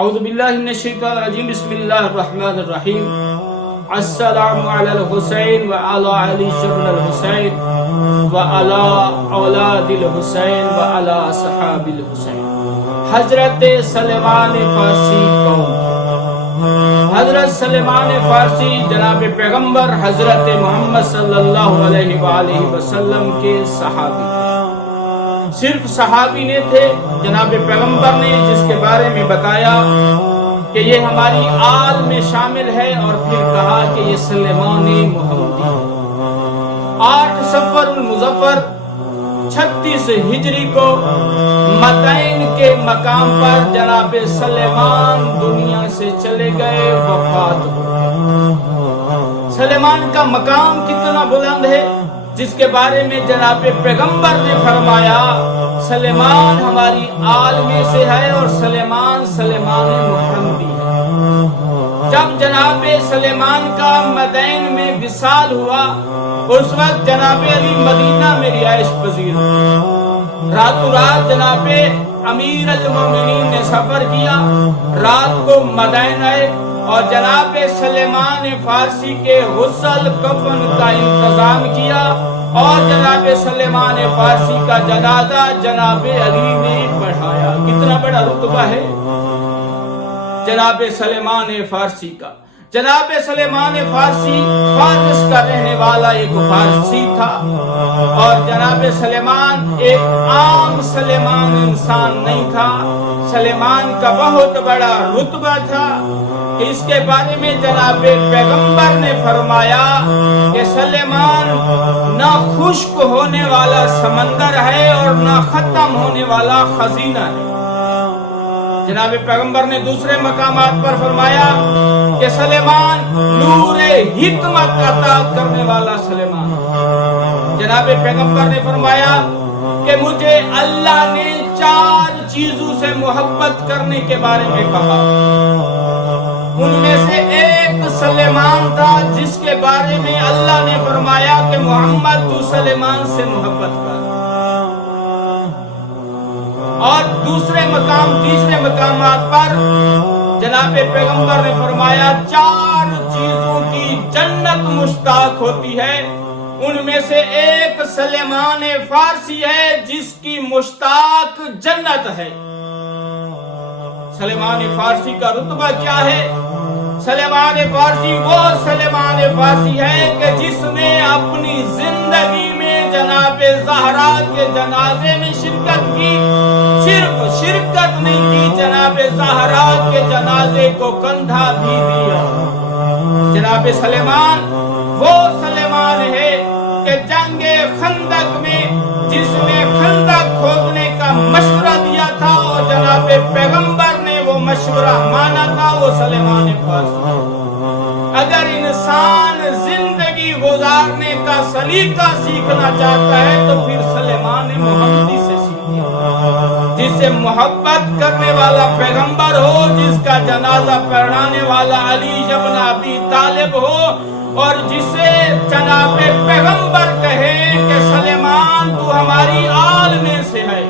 اعوذ باللہ من الشیطان الرجیم بسم اللہ الرحمن الرحیم السلام علی الحسین وعلی علی ابن الحسین وعلی اولاد الحسین وعلی صحاب الحسین۔ حضرت سلیمان فارسی کون تھے؟ حضرت سلیمان فارسی جناب پیغمبر حضرت محمد صلی اللہ علیہ وآلہ وسلم کے صحابی تھے۔ صرف صحابی نے تھے، جناب پیغمبر نے جس کے بارے میں بتایا کہ یہ ہماری آل میں شامل ہے، اور پھر کہا کہ یہ سلیمان محمدی۔ 8 صفر المظفر 36 ہجری کو مدائن کے مقام پر جناب سلیمان دنیا سے چلے گئے، وفات ہو۔ سلیمان کا مقام کتنا بلند ہے، جس کے بارے میں جناب پیغمبر نے فرمایا سلیمان ہماری آل میں سے ہے، اور سلیمان محمدی ہے۔ جب جناب سلیمان کا مدائن میں وصال ہوا، اس وقت جناب علی مدینہ میں رہائش پذیر تھے۔ راتوں رات جناب امیر المومنین نے سفر کیا، رات کو مدائن آئے اور جناب سلیمان فارسی کے غسل کفن کا انتظام کیا، اور جناب سلیمان فارسی کا جنازہ جناب علی نے پڑھایا۔ کتنا بڑا رتبہ ہے جناب سلیمان فارسی کا۔ جناب سلیمان فارسی فارس کا رہنے والا ایک فارسی تھا، اور جناب سلیمان ایک عام سلیمان انسان نہیں تھا۔ سلیمان کا بہت بڑا رتبہ تھا کہ اس کے بارے میں جناب پیغمبر نے فرمایا کہ سلیمان نہ خشک ہونے والا سمندر ہے اور نہ ختم ہونے والا خزینہ ہے۔ جناب پیغمبر نے دوسرے مقامات پر فرمایا کہ سلیمان نور حکمت عطا کرنے والا سلیمان۔ جناب پیغمبر نے فرمایا کہ مجھے اللہ نے 4 چیزوں سے محبت کرنے کے بارے میں کہا، ان میں سے ایک سلیمان تھا جس کے بارے میں اللہ نے فرمایا کہ محمد تو سلیمان سے محبت کر۔ اور تیسرے مقامات پر جناب پیغمبر نے فرمایا 4 چیزوں کی جنت مشتاق ہوتی ہے، ان میں سے ایک سلیمان فارسی ہے جس کی مشتاق جنت ہے۔ سلیمان فارسی کا رتبہ کیا ہے؟ سلیمان فارسی وہ سلیمان فارسی ہے کہ جس نے اپنی زندگی میں جناب زہرا کے جنازے میں شرکت کی، صرف شرکت نہیں کی، جناب زہرا کے جنازے کو کندھا بھی دیا۔ جناب سلیمان وہ سلیمان ہے کہ جنگ خندق میں جس نے خندق کھودنے کا مشورہ دیا تھا اور جناب پیغمبر نے وہ مشورہ مانا تھا، وہ سلیمان فارسی۔ اگر انسان زندگی گزارنے کا سلیقہ سیکھنا چاہتا ہے تو پھر سلیمان محمدی سے سیکھے، جس سے محبت کرنے والا پیغمبر ہو، جس کا جنازہ پڑھانے والا علی ابن ابی طالب ہو، اور جسے جناب پیغمبر کہے کہ سلیمان تو ہماری آل میں سے ہے۔